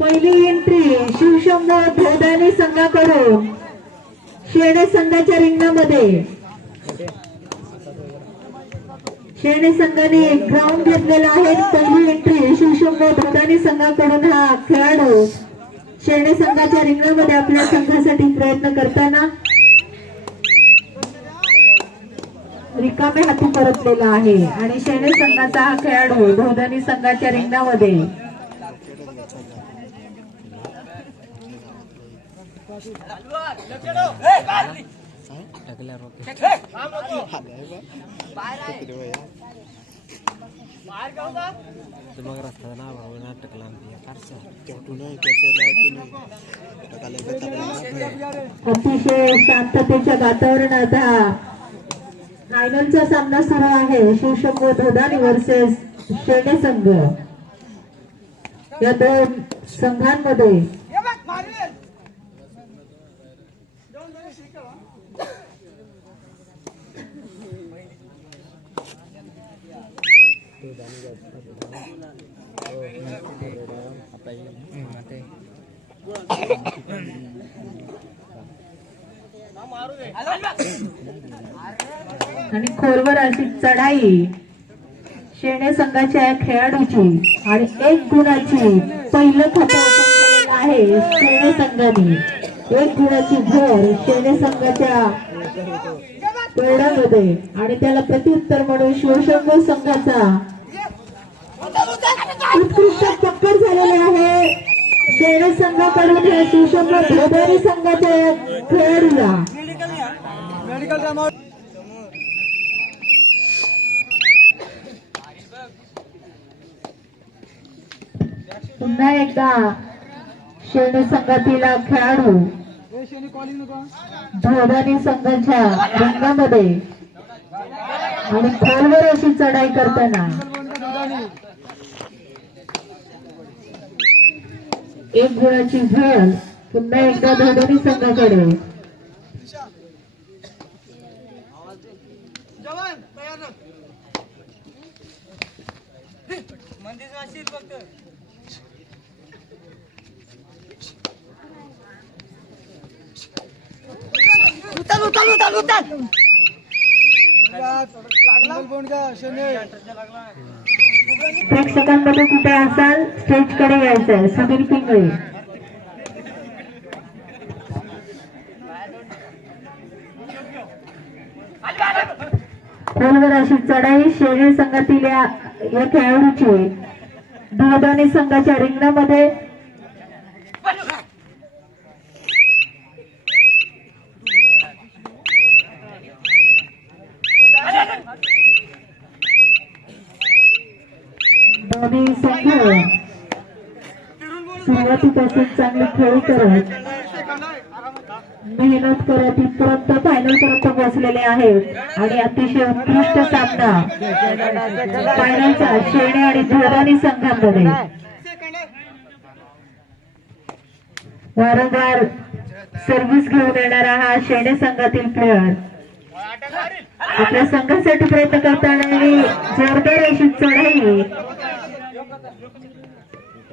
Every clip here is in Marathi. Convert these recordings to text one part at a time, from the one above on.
पहिली एंट्री शिवशंभो धोदानी संघाकडून शेणे संघाच्या रिंगणामध्ये शेणे संघाने ग्राउंड घेतलेला आहे। पहिली एंट्री शिवशंभो धोदानी संघाकडून हा खेळाडू शेणे संघाच्या रिंगणामध्ये आपल्या संघासाठी प्रयत्न करताना रिकामे हाती परतलेला आहे आणि शेणे संघाचा हा खेळाडू धोदानी संघाच्या रिंगणामध्ये अतिशय शांततेच्या वातावरणात हा फायनलचा सामना सुरू आहे। शिवशंभो धोदानी वर्सेस शेणे संघ या दोन संघांमध्ये आणि खोलवर अशी चढाई शेणे संघाच्या खेळाडूची आणि 1 गुणाची पहिलं खातं ओपन केलेलं आहे शेणे संघाने। 1 गुणाची भर शेणे संघाच्या तोड्यामध्ये आणि त्याला प्रत्युत्तर म्हणून शिवशंभो संघाचा उत्कृष्ट टक्कर झालेली आहे। शेणे संघाकडून हे शिवशंभो धोदानी संघाच्या खेळाडूला पुन्हा एकदा शेणे संघातील खेळाडू धोदानी संघाच्या रिंगणामध्ये आणि खोलवर अशी चढाई करताना 1 गुणाची झळ पुन्हा एकदा धोदानी संघाकडे। प्रेक्षकांमध्ये कुठे असाल स्टेज कडे यायचंय। सुधीर पिंगळे खोलवर अशी चढाई शेणे संघातील या खेळाडूची धोदानी संघाच्या रिंगणामध्ये दोन्ही संघ सुरुवातीपासून चांगली खेळी करत मेहनत करत इथपर्यंत फायनल पर्यंत पोहोचलेले आहेत आणि अतिशय उत्कृष्ट सामना फायनलचा शेणे आणि धोदानी संघांमध्ये वारंवार सर्व्हिस घेऊन येणारा हा शेणे संघातील प्लेयर आपल्या संघासाठी प्रयत्न करताना जोरदार अशी चढाई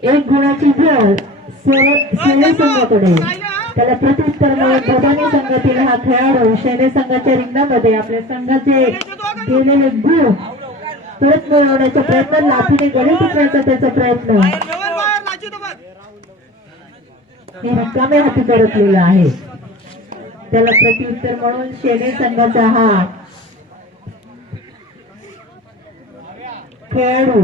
1 गुणाची भर शेणे संघाकडे त्याला प्रत्युत्तर म्हणून धोदानी संघातील हा खेळाडू शेणे संघाच्या रिंगणामध्ये आपल्या संघाचे गेलेले गुण परत मिळवण्याचा प्रयत्न लाथीने गळी टिकण्याचा त्याचा प्रयत्न हे रिकामे हाती परतलेला आहे। त्याला प्रत्युत्तर म्हणून शेणे संघाचा हा खेळाडू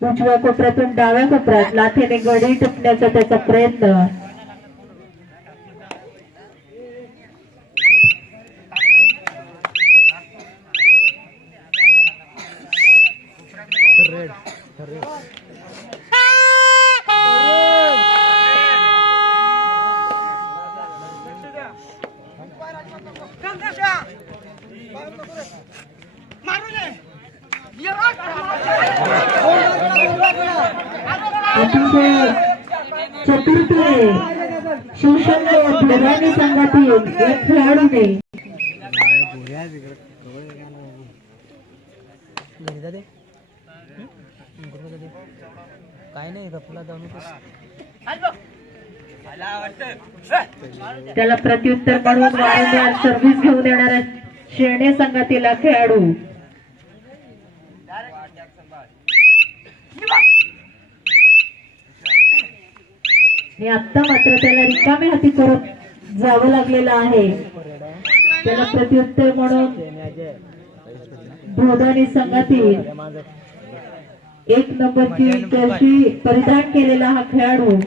उजव्या कोपऱ्यातून डाव्या कोपऱ्यात लाथेने गडी टिपण्याचा त्याचा प्रयत्न अतिशय चतुरतेने शिवशंभो धोदानी संघातील एक खेळाडूने काय नाही रफला जाऊन त्याला प्रत्युत्तर म्हणून वारंवार सर्व्हिस घेऊन येणाऱ्या शेणे संघातील हा खेळाडू आणि आता मात्र त्याला रिकामे हाती परत जावं लागलेलं आहे. त्याला प्रत्युत्तर म्हणून धोदानी संघातील 1 नंबरची जर्सी परिधान केलेला हा खेळाडू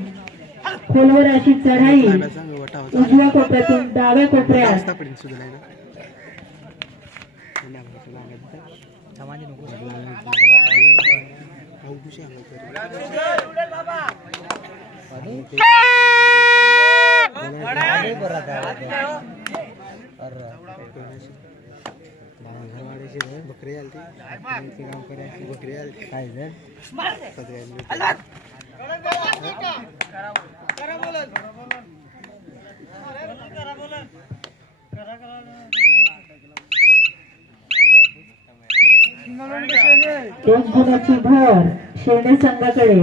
खोलवर अशी चढाई उजव्या कोपऱ्यातून डाव्या कोपऱ्यात बकरी आलती काम करायची बकरी आलती काय एक गुणाची भर शेणे संघाकडे.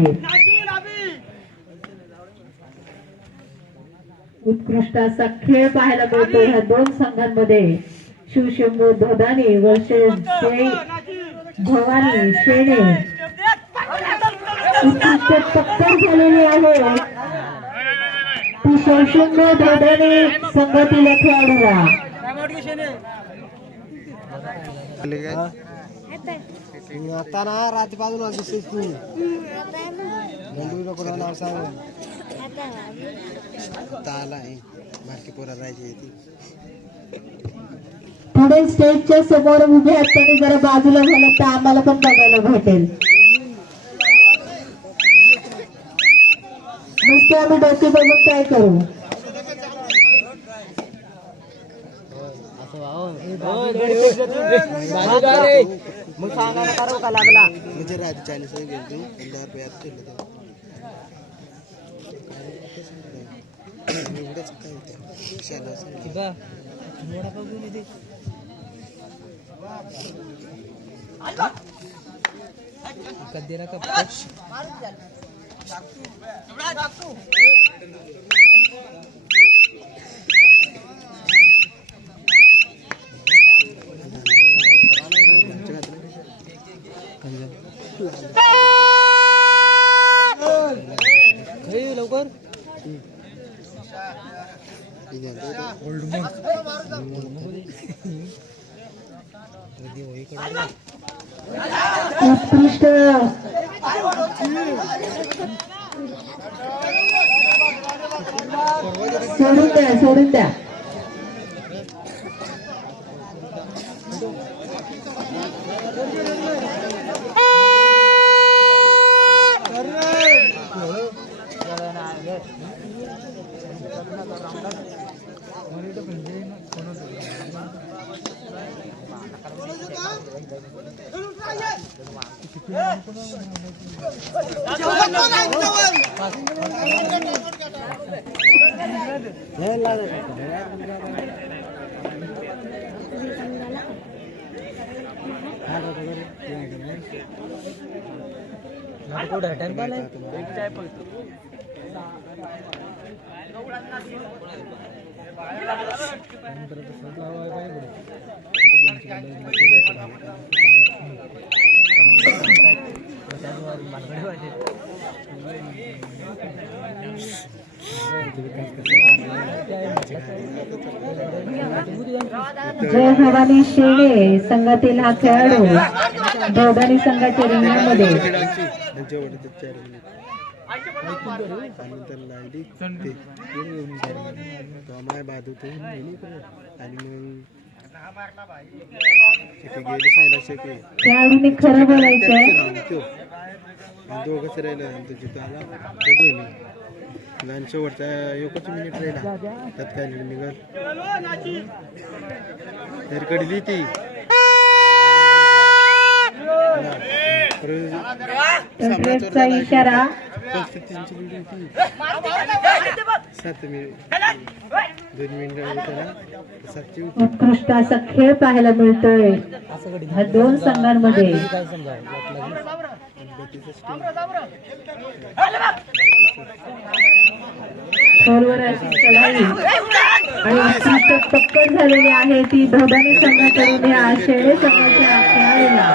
उत्कृष्ट असा खेळ पाहायला मिळतो ह्या दोन संघांमध्ये. शिवशंभू धोदानी वर्सेस भवानी शेणे. उत्कृष्ट टक्कर झालेली आहे ती शिवशंभू धोदानी संघातील खेळाडूला. आता ना रात्री बाजूला दिसतेस तू बंडू कोणाला सांग आला आहे बारकी पोरा राहायची ती पुढे स्टेजच्या समोर उभे असताना जरा बाजूला झालं तर आम्हाला पण बघायला भेटेल. नुसते आम्ही डोके बघून काय करू. मग सांगायला करू का लागला म्हणजे रात्री 40 गेलो 10 रुपये आता ठेवलं एवढंच काय होतं कधी ना का लवकर उत्कृष्ट सोडून द्या. जय भवानी शेणे संघातील हा खेळाडू धोदानी संघाच्या रिंगणामध्ये खेळाडूने खरं बोलायचंय. दोघंच राहिलं जिथं आला शेवटचा एकच मिनिट राहिला त्यात काय निघाल तर कडली ती इशारा 7 मिनिट 2 मिनिट. उत्कृष्ट असा खेळ पाहायला मिळतोय ह्या दोन संघांमध्ये. खोलवर अशी चढाई आणि उत्कृष्ट टक्कर झालेली आहे ती भोदानी संघाकडून या शेळे संघाच्या खेळाडूला.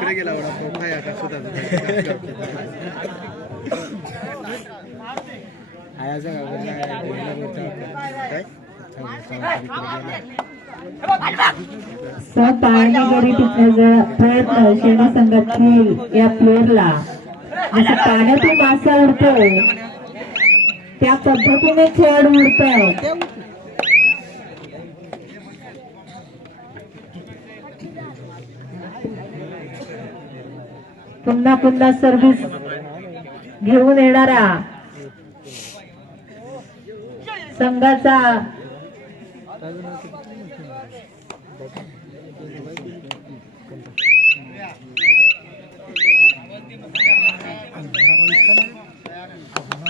इकडे गेला वडापाव खाया का सुद्धा पाणी गरी टिकण्याचा प्रयत्न शेणे संघातील या प्लेअरला. जसं पाण्यातून मासा उडतो त्या पद्धतीने खेळाडू उडतात. पुन्हा पुन्हा सर्व्हिस घेऊन येणारा संघाचा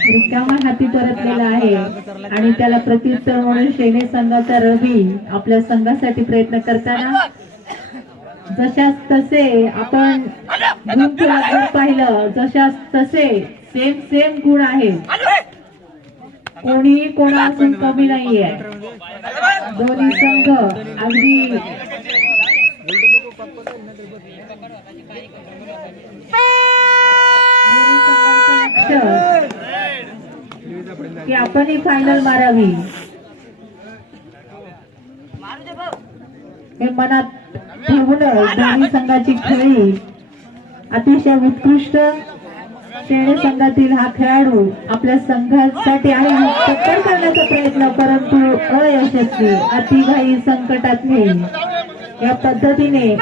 रिकामा हाती परतलेला आहे आणि त्याला प्रत्युत्तर म्हणून शेणे संघाचा रवी आपल्या संघासाठी प्रयत्न करताना जशास तसे आपण गुण जर पाहिलं जशास तसे सेम सेम गुण आहेत. कोणीही कोणापासून कमी नाहीये. दोन्ही संघ अगदी की आपणही फायनल मारावी हे मनात ठेवून दोन्ही संघाची खेळी अतिशय उत्कृष्ट. शेणे संघातील हा खेळाडू आपल्या संघासाठी आणि टक्कर करण्याचा प्रयत्न परंतु अयशस्वी. अतिघाई संकटात या पद्धतीने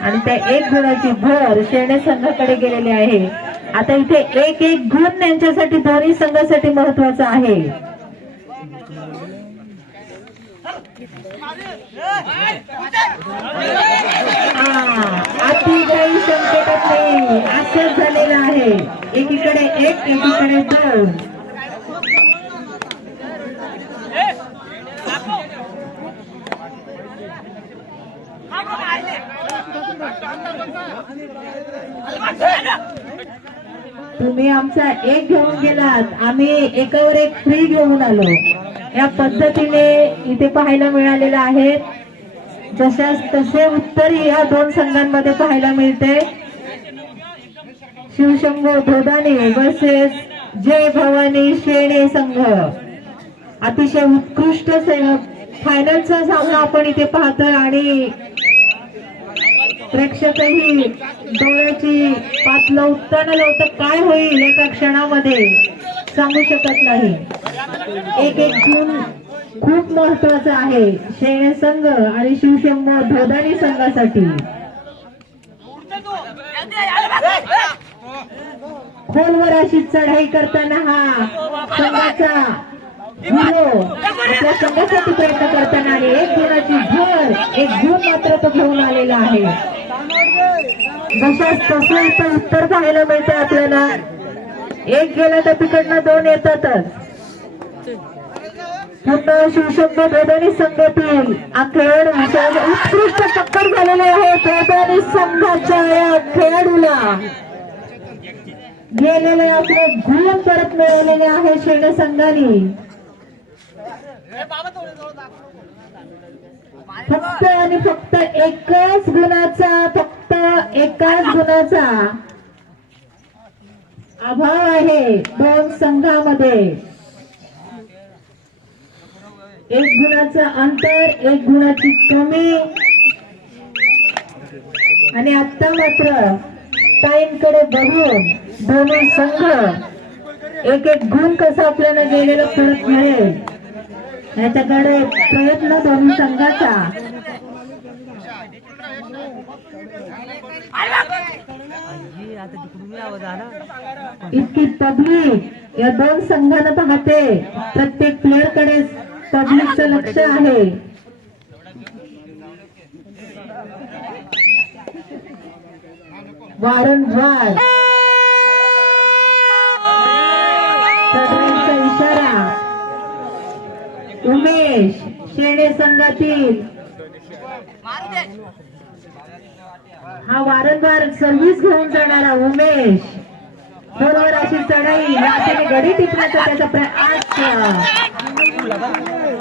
आणि त्या एक गुणाची भर शेणे संघाकडे गेलेली आहे. आता इथे एक एक गुण त्यांच्यासाठी दोन्ही संघासाठी महत्वाचा आहे. अतिघाई संकटात नाही असंच झालेलं आहे. एकीकडे एक एकीकडे दोन. तुम्ही आमचा एक घेऊन गेलात आम्ही एकावर एक फ्री घेऊन आलो. या पद्धतीने इथे पाहायला मिळालेलं आहे. जशास तसे उत्तर या दोन संघांमध्ये पाहायला मिळते. शिवशंभो धोदाने वर्सेस जय भवानी शेणे संघ. अतिशय उत्कृष्ट फायनलचा सामना आपण इथे पाहतोय आणि प्रेक्षकही डोळ्याची पात लावताना काय होईल एका क्षणामध्ये सांगू शकत नाही. एक एक गुण खूप महत्वाचा आहे शेणे संघ आणि शिवशंभो धोदानी संघासाठी. खोलवर अशी चढाई करताना हा संघाचा हिरो आपल्या संघासाठी प्रयत्न करताना आणि एक गुणाची भर एक गुण मात्र तो घेऊन आलेला आहे. जशाच तसं इथं उत्तर पाहायला मिळते आपल्याला. एक गेला तर तिकडनं दोन येतातच. पुन्हा शिवशंभो धोदानी संघातील हा खेळ उत्कृष्ट टक्कर झालेले आहे. धोदानी संघाच्या या खेळाडूला गेलेले आपले गुण परत मिळवलेले आहे शेणे संघाने. फक्त आणि फक्त एकाच गुणाचा अभाव आहे दोन संघामध्ये. एक गुणाचं अंतर एक गुणाची कमी आणि आता मात्र टाइमकडे बघून दोन्ही संघ एक एक गुण कसा आपल्याला गेलेला परत मिळेल याच्याकडे प्रयत्न दोन्ही संघाचा. इतकी पब्लिक या दोन संघांना पाहते. प्रत्येक प्लेअर कडे पब्लिकचं लक्ष आहे. वारंवार सगळ्यांचा इशारा. उमेश शेणे संघातील हा वारंवार सर्व्हिस घेऊन जाणारा उमेश बरोबर अशी चढाई यासाठी गडी टिपण्याचा त्याचा प्रयास.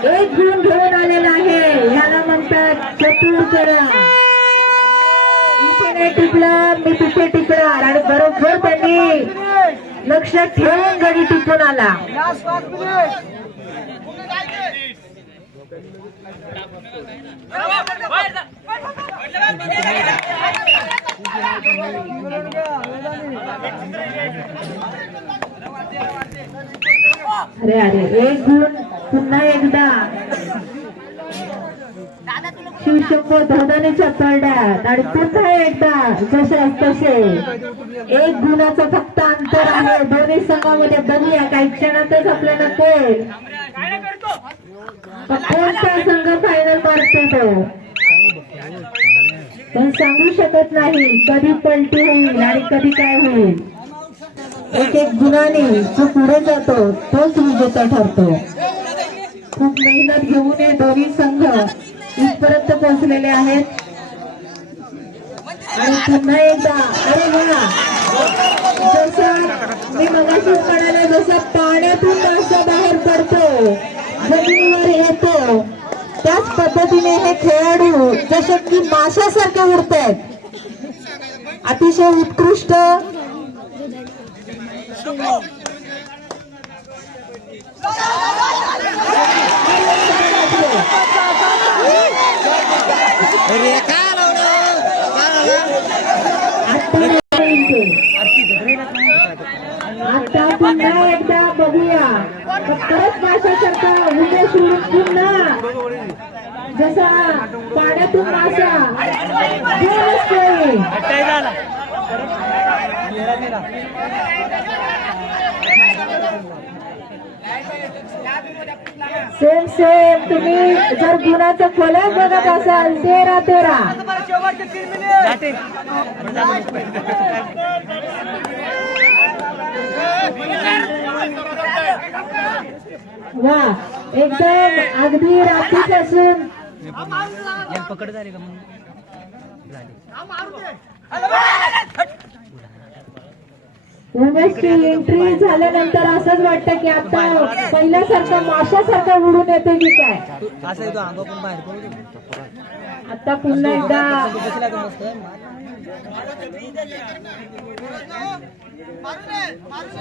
एक गुण घेऊन आलेला आहे, ह्याला म्हणतात चतुर करा. इथे नाही टिपला मी तिथे टिपणार, आणि बरोबर त्यांनी लक्षात ठेवून गडी टिपून आला. अरे अरे एक गुण पुन्हा एकदा शिवशंभो धोदानीच्या तळड्यात, आणि पुन्हा एकदा जसे तसे. एक गुणाचं फक्त अंतर आहे दोन्ही संघामध्ये. बघूया काही क्षणातच आपल्याला कळेल कोणता संघ फायनल मारतो तो, पण सांगू शकत नाही कधी पलटी होईल आणि कधी काय होईल. एक एक गुणाने जो पुढे जातो तोच विजेता ठरतो. खूप मेहनत घेऊन हे दोन्ही संघ इथपर्यंत पोहोचलेले आहेत. आणि पुन्हा एकदा अरे वा, जसं मी मगाशीच म्हणाले जसं पाण्यातून मासा बाहेर पडतो जमिनीवर येतो, त्याच पद्धतीने हे खेळाडू जसे की माशासारखे उडतात. अतिशय उत्कृष्ट आता पुन्हा एकदा बघूया परत माशासारखा उमेश उडून पुन्हा जसा पाण्यातून मासा सेम सेम. तुम्ही जर गुणाचं फलक बघत असाल 13-13. वा, एकदम अगदी रात्रीच असून पकड झाली का मग उमेशची एंट्री झाल्यानंतर असंच वाटतं की आता पहिल्यासारखं माशासारखं उडून येते की काय. असं येतो अंगा पण बाहेर पडू. आता पुन्हा एकदा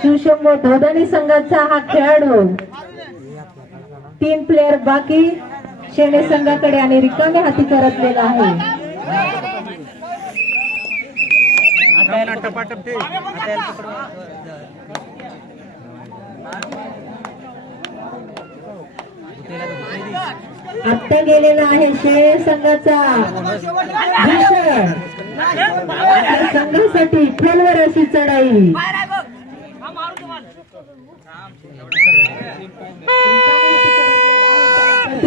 शिवशंभो धोदानी संघाचा हा खेळाडू 3 प्लेयर बाकी शेणे संघाकडे आणि रिकामे हाती करतलेला आहे. आता गेलेला आहे शेणे संघाचा भूषण. आपल्या संघासाठी खोलवर अशी चढाई.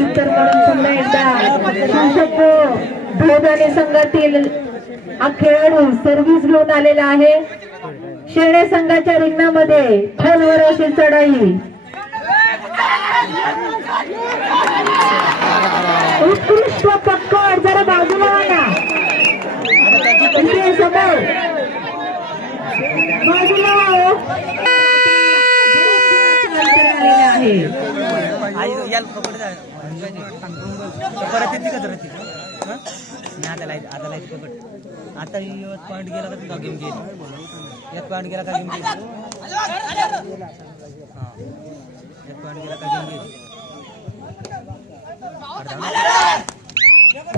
पुन्हा एकदा शिवशंभो धोदानी संघातील हा खेळाडू सर्व्हिस घेऊन आलेला आहे. शेणे संघाच्या रिंगणामध्ये खोलवर अशी चढाई. उत्कृष्ट पक्कड. जरा बाजूला ना समोर बाजूला आलेले आहे. परत येते का राहते मी आता लाईट पकड. आता पॉईंट गेला का गेम गेली. एक पॉईंट गेला का गेम गेली. एक पॉईंट गेला का गेम गेली.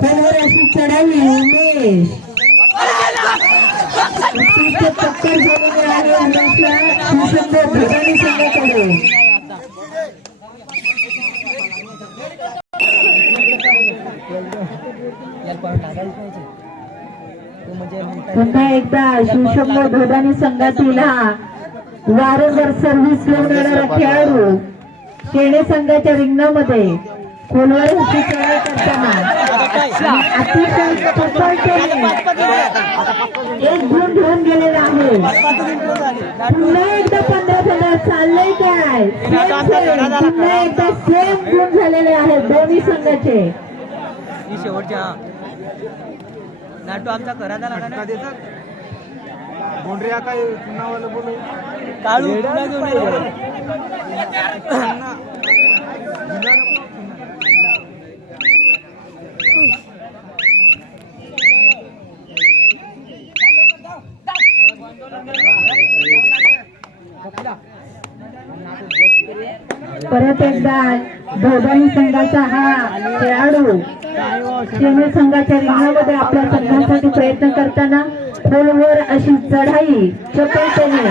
खोलवर अशी चढाई. उमेश टक्कर झालेली आहे उमेशला शिवशंभो धोदानी संघाकडे. पुन्हा एकदा शिवशंभो धोदानी संघातील हा वारंवार सर्व्हिस घेऊन येणारा खेळाडू शेणे संघाच्या रिंगणामध्ये खोलवर अशी चढाई करताना अतिशय एक गुण घेऊन गेलेला आहे. पुन्हा एकदा 15-15 चाललंय काय. पुन्हा एकदा सेम गुण झालेले आहेत दोन्ही संघाचे. ही शेवटची हा नाटू आमचा करा झाला ना बोंडऱ्या काय पुन्हा बोलू काळू पुन्हा घेऊन ये. परत एकदा भोगानी संघाचा हा खेळाडू शेने संघाच्या रिंगणामध्ये आपल्या संघासाठी प्रयत्न करताना खोलवर अशी चढाई चपळतेने